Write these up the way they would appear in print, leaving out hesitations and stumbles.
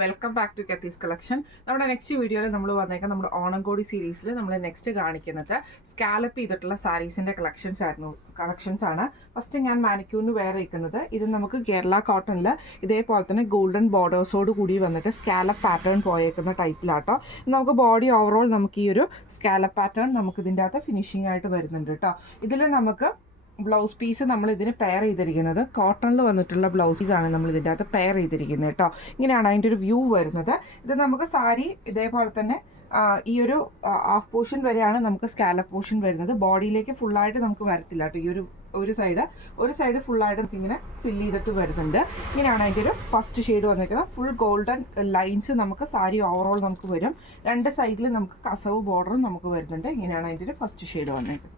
Welcome back to കത്തീസ് collection. നമ്മുടെ next വീഡിയോയിൽ നമ്മൾ വന്നേക്കാം നമ്മുടെ ഓണംകോടി സീരീസിൽ നമ്മൾ നെക്സ്റ്റ് കാണിക്കുന്നത് സ്കാലപ്പ് ചെയ്തിട്ടുള്ള സാരീസിൻ്റെ കളക്ഷൻസ് ആണ്. ഫസ്റ്റ് ഞാൻ മാനിക്യൂറിന് വെയർ ചെയ്യിക്കുന്നത് ഇത് നമുക്ക് കേരള കോട്ടണിൽ ഇതേപോലെ തന്നെ ഗോൾഡൻ ബോർഡേഴ്സോട് കൂടി വന്നിട്ട് സ്കാലപ്പ് പാറ്റേൺ പോയേക്കുന്ന ടൈപ്പിലാട്ടോ. നമുക്ക് ബോഡി ഓവറോൾ നമുക്ക് ഈ ഒരു സ്കാലപ്പ് പാറ്റേൺ നമുക്ക് ഇതിൻ്റെ അകത്ത് ഫിനിഷിംഗ് ആയിട്ട് വരുന്നുണ്ട് കേട്ടോ. ഇതിൽ നമുക്ക് ബ്ലൗസ് പീസ് നമ്മൾ ഇതിന് പെയർ ചെയ്തിരിക്കുന്നത് കോട്ടണിൽ വന്നിട്ടുള്ള ബ്ലൗസ് പീസാണ് നമ്മൾ ഇതിൻ്റെ അകത്ത് പെയർ ചെയ്തിരിക്കുന്നത് കേട്ടോ. ഇങ്ങനെയാണ് അതിൻ്റെ ഒരു വ്യൂ വരുന്നത്. ഇത് നമുക്ക് സാരി ഇതേപോലെ തന്നെ ഈ ഒരു ഹാഫ് പോർഷൻ വരെയാണ് നമുക്ക് സ്കാലപ്പ് പോർഷൻ വരുന്നത്. ബോഡിയിലേക്ക് ഫുള്ളായിട്ട് നമുക്ക് വരത്തില്ല കേട്ടോ. ഈ ഒരു സൈഡ് ഫുള്ളായിട്ട് നമുക്ക് ഇങ്ങനെ ഫില്ല് ചെയ്തിട്ട് വരുന്നുണ്ട്. ഇങ്ങനെയാണ് അതിൻ്റെ ഒരു ഫസ്റ്റ് ഷെയ്ഡ് വന്നിരിക്കുന്നത്. ഫുൾ ഗോൾഡൻ ലൈൻസ് നമുക്ക് സാരി ഓവറോൾ നമുക്ക് വരും. രണ്ട് സൈഡിൽ നമുക്ക് കസവ് ബോർഡറും നമുക്ക് വരുന്നുണ്ട്. ഇങ്ങനെയാണ് അതിൻ്റെ ഒരു ഫസ്റ്റ് ഷെയ്ഡ് വന്നേക്കുന്നത്.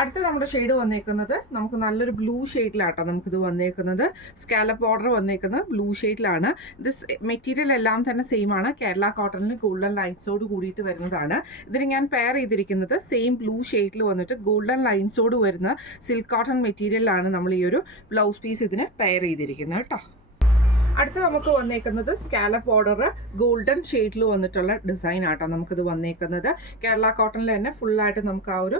അടുത്ത നമ്മുടെ ഷെയ്ഡ് വന്നേക്കുന്നത് നമുക്ക് നല്ലൊരു ബ്ലൂ ഷെയ്ഡിലാട്ടോ നമുക്കിത് വന്നേക്കുന്നത്. സ്കാലപ്പ് ബോർഡർ വന്നേക്കുന്നത് ബ്ലൂ ഷെയ്ഡിലാണ്. ഇത് മെറ്റീരിയൽ എല്ലാം തന്നെ സെയിം ആണ്. കേരള കോട്ടണിൽ ഗോൾഡൻ ലൈൻസോട് കൂടിയിട്ട് വരുന്നതാണ്. ഇതിന് ഞാൻ പെയർ ചെയ്തിരിക്കുന്നത് സെയിം ബ്ലൂ ഷെയ്ഡിൽ വന്നിട്ട് ഗോൾഡൻ ലൈൻസോട് വരുന്ന സിൽക്ക് കോട്ടൺ മെറ്റീരിയലാണ് നമ്മൾ ഈ ഒരു ബ്ലൗസ് പീസ് ഇതിന് പെയർ ചെയ്തിരിക്കുന്നത് കേട്ടോ. അടുത്ത് നമുക്ക് വന്നേക്കുന്നത് സ്കാലപ്പ് ബോർഡർ ഗോൾഡൻ ഷെയ്ഡിൽ വന്നിട്ടുള്ള ഡിസൈൻ ആട്ടോ നമുക്കിത് വന്നേക്കുന്നത്. കേരള കോട്ടണിൽ തന്നെ ഫുള്ളായിട്ട് നമുക്ക് ആ ഒരു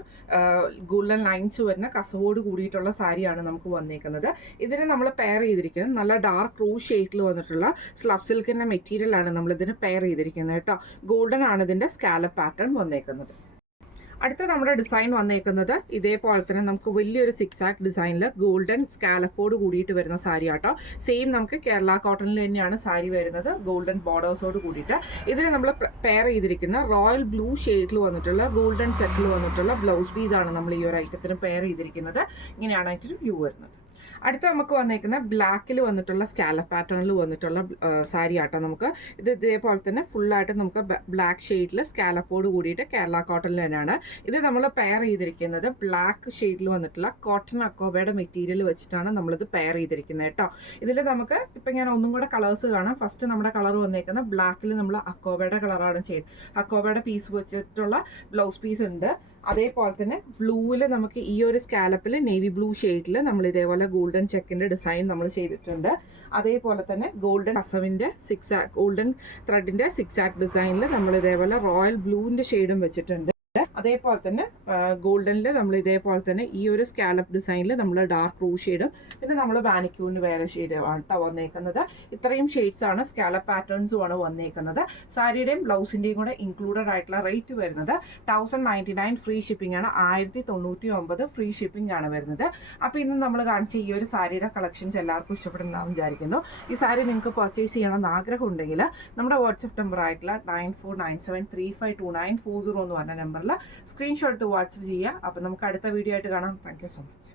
ഗോൾഡൻ ലൈൻസ് വരുന്ന കസവോട് കൂടിയിട്ടുള്ള സാരിയാണ് നമുക്ക് വന്നേക്കുന്നത്. ഇതിന് നമ്മൾ പെയർ ചെയ്തിരിക്കുന്നത് നല്ല ഡാർക്ക് റൂ ഷെയ്ഡിൽ വന്നിട്ടുള്ള സ്ലബ് സിൽക്കിൻ്റെ മെറ്റീരിയലാണ് നമ്മളിതിന് പെയർ ചെയ്തിരിക്കുന്നത് കേട്ടോ. ഗോൾഡൻ ആണ് ഇതിൻ്റെ സ്കാലപ്പ് പാറ്റേൺ വന്നേക്കുന്നത്. അടുത്ത നമ്മുടെ ഡിസൈൻ വന്നേക്കുന്നത് ഇതേപോലെ തന്നെ നമുക്ക് വലിയൊരു സിക്സാക് ഡിസൈനിൽ ഗോൾഡൻ സ്കാലപ്പോട് കൂടിയിട്ട് വരുന്ന സാരി ആട്ടോ. സെയിം നമുക്ക് കേരള കോട്ടണിൽ തന്നെയാണ് സാരി വരുന്നത്, ഗോൾഡൻ ബോർഡേഴ്സോട് കൂടിയിട്ട്. ഇതിന് നമ്മൾ പെയർ ചെയ്തിരിക്കുന്ന റോയൽ ബ്ലൂ ഷെയ്ഡിൽ വന്നിട്ടുള്ള ഗോൾഡൻ സെറ്റിൽ വന്നിട്ടുള്ള ബ്ലൗസ് പീസാണ് നമ്മൾ ഈ ഒരു ഐറ്റത്തിന് പെയർ ചെയ്തിരിക്കുന്നത്. ഇങ്ങനെയാണ് അതിൻ്റെ വ്യൂ വരുന്നത്. അടുത്ത നമുക്ക് വന്നേക്കുന്ന ബ്ലാക്കിൽ വന്നിട്ടുള്ള സ്കാലപ്പ് പാറ്റേണിൽ വന്നിട്ടുള്ള സാരി ആട്ടോ. നമുക്ക് ഇത് ഇതേപോലെ തന്നെ ഫുള്ളായിട്ട് നമുക്ക് ബ്ലാക്ക് ഷെയ്ഡിൽ സ്കാലപ്പോട് കൂടിയിട്ട് കേരള കോട്ടണിൽ തന്നെയാണ്. ഇത് നമ്മൾ പെയർ ചെയ്തിരിക്കുന്നത് ബ്ലാക്ക് ഷെയ്ഡിൽ വന്നിട്ടുള്ള കോട്ടൺ അക്കോബയുടെ മെറ്റീരിയൽ വെച്ചിട്ടാണ് നമ്മളിത് പെയർ ചെയ്തിരിക്കുന്നത് കേട്ടോ. ഇതിൽ നമുക്ക് ഇപ്പം ഞാൻ ഒന്നും കൂടെ കളേഴ്സ് കാണാം. ഫസ്റ്റ് നമ്മുടെ കളർ വന്നേക്കുന്ന ബ്ലാക്കിൽ നമ്മൾ അക്കോബയുടെ കളറാണ് ചെയ്യുന്നത്. അക്കോബയുടെ പീസ് വെച്ചിട്ടുള്ള ബ്ലൗസ് പീസ് ഉണ്ട്. അതേപോലെ തന്നെ ബ്ലൂവിൽ നമുക്ക് ഈ ഒരു സ്കാലപ്പിൽ നേവി ബ്ലൂ ഷെയ്ഡിൽ നമ്മൾ ഇതേപോലെ ഗോൾഡൻ ചെക്കിൻ്റെ ഡിസൈൻ നമ്മൾ ചെയ്തിട്ടുണ്ട്. അതേപോലെ തന്നെ ഗോൾഡൻ കസവിൻ്റെ ഗോൾഡൻ ത്രെഡിൻ്റെ സിക്സാക് ഡിസൈനിൽ നമ്മൾ ഇതേപോലെ റോയൽ ബ്ലൂവിൻ്റെ ഷെയ്ഡും വെച്ചിട്ടുണ്ട്. അതേപോലെ തന്നെ ഗോൾഡനിൽ നമ്മൾ ഇതേപോലെ തന്നെ ഈ ഒരു സ്കാലപ്പ് ഡിസൈനിൽ നമ്മൾ ഡാർക്ക് റൂ ഷെയ്ഡും പിന്നെ നമ്മൾ മാനിക്യൂറിന് വേറെ ഷെയ്ഡുമാണ് കേട്ടോ വന്നേക്കുന്നത്. ഇത്രയും ഷെയ്ഡ്സ് ആണ് സ്കാലപ്പ് പാറ്റേൺസും ആണ് വന്നേക്കുന്നത്. സാരിയുടെയും ബ്ലൗസിൻ്റെയും കൂടെ ഇൻക്ലൂഡഡ് ആയിട്ടുള്ള റേറ്റ് വരുന്നത് 1099 ഫ്രീ ഷിപ്പിംഗ് ആണ്. 1099 ഫ്രീ ഷിപ്പിംഗ് ആണ് വരുന്നത്. അപ്പോൾ ഇന്ന് നമ്മൾ കാണിച്ച ഈ ഒരു സാരിയുടെ കളക്ഷൻസ് എല്ലാവർക്കും ഇഷ്ടപ്പെടുന്നതാണെന്ന് വിചാരിക്കുന്നു. ഈ സാരി നിങ്ങൾക്ക് പർച്ചേസ് ചെയ്യണമെന്ന് ആഗ്രഹം ഉണ്ടെങ്കിൽ നമ്മുടെ വാട്സപ്പ് നമ്പർ ആയിട്ടുള്ള 9497352940 എന്ന് പറഞ്ഞ നമ്പറിൽ സ്ക്രീൻഷോട്ട് എടുത്ത് വാട്സപ്പ് ചെയ്യുക. അപ്പോൾ നമുക്ക് അടുത്ത വീഡിയോ ആയിട്ട് കാണാം. Thank you so much.